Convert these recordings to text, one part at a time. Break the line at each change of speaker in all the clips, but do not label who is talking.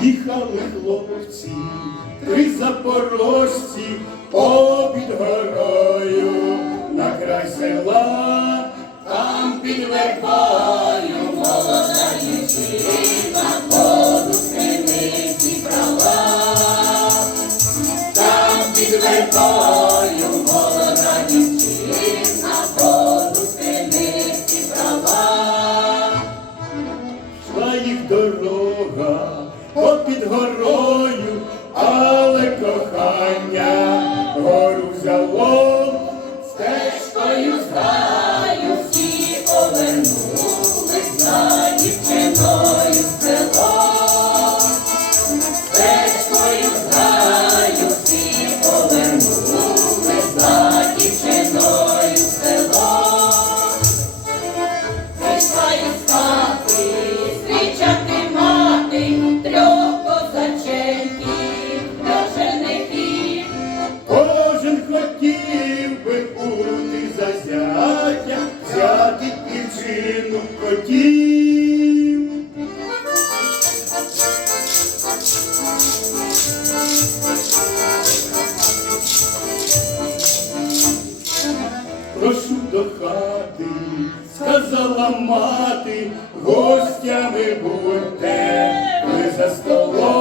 хлопці, три запорожці, обід горою, на край села, там під вербою, молода дівчина, воду криниці брала, там під вербою, попід горою, але кохання гору взяло, зятя, взяти дівчину хотів. прошу до хати, сказала мати, гостями будьте, ви за столом,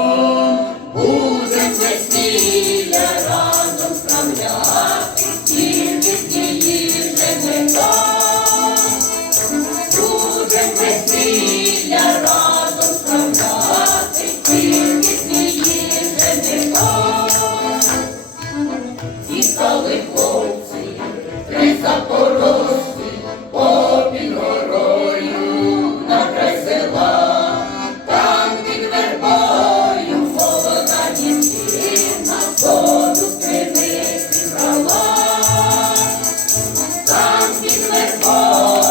криниці